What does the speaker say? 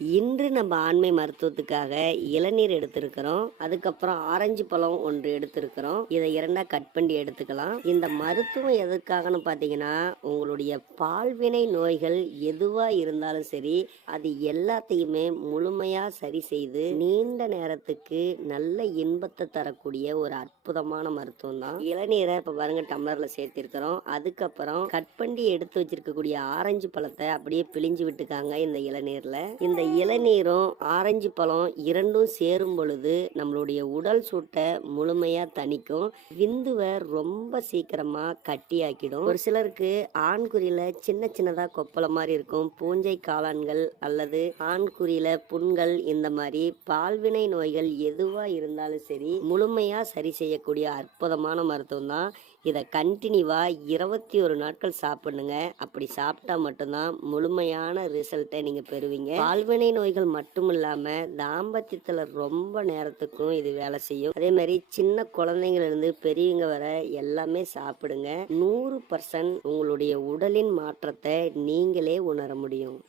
இன்று நம்ம ஆண்மை மருத்துவத்துக்காக இளநீர் எடுத்திருக்கிறோம். அதுக்கப்புறம் ஆரஞ்சு பழம் ஒன்று எடுத்திருக்கிறோம். இதை இரண்டா கட் பண்ணி எடுத்துக்கலாம். இந்த மருத்துவம் எதுக்காகன்னு பார்த்தீங்கன்னா உங்களுடைய பால்வினை நோய்கள் எதுவா இருந்தாலும் சரி அது எல்லாத்தையுமே முழுமையா சரி செய்து நீண்ட நேரத்துக்கு நல்ல இன்பத்தை தரக்கூடிய ஒரு அற்புதமான மருத்துவம் தான். இளநீரை இப்ப பாருங்க டம்ளர்ல சேர்த்திருக்கிறோம். அதுக்கப்புறம் கட் பண்ணி எடுத்து வச்சிருக்கக்கூடிய ஆரஞ்சு பழத்தை அப்படியே பிழிஞ்சு விட்டுக்காங்க இந்த இளநீர்ல. இந்த இளநீரும் ஆரஞ்சு பழம் இரண்டும் சேரும் பொழுது நம்மளுடைய உடல் சூட்டை முழுமையாக தணிக்கும். விந்துவை ரொம்ப சீக்கிரமாக கட்டியாக்கிடும். ஒரு சிலருக்கு ஆண்குறியில் சின்ன சின்னதாக கொப்பளம் மாதிரி இருக்கும். பூஞ்சை காளான்கள் அல்லது ஆண்குறியில் புண்கள் இந்த மாதிரி பால்வினை நோய்கள் எதுவாக இருந்தாலும் சரி முழுமையாக சரி செய்யக்கூடிய அற்புதமான மருத்துவம் தான் இதை கண்டினியூவாக இருபத்தி ஒரு நாட்கள் சாப்பிடுங்க அப்படி சாப்பிட்டா மட்டும்தான் முழுமையான ரிசல்ட்டை நீங்கள் பெறுவீங்க. பால்வினை நோய்கள் மட்டும் இல்லாம தாம்பத்தியத்துல ரொம்ப நேரத்துக்கும் இது வேலை செய்யும். அதே மாதிரி சின்ன குழந்தைங்கள்லேருந்து பெரியவங்க வர எல்லாமே சாப்பிடுங்க. நூறு பர்சன்ட் உங்களுடைய உடலின் மாற்றத்தை நீங்களே உணர முடியும்.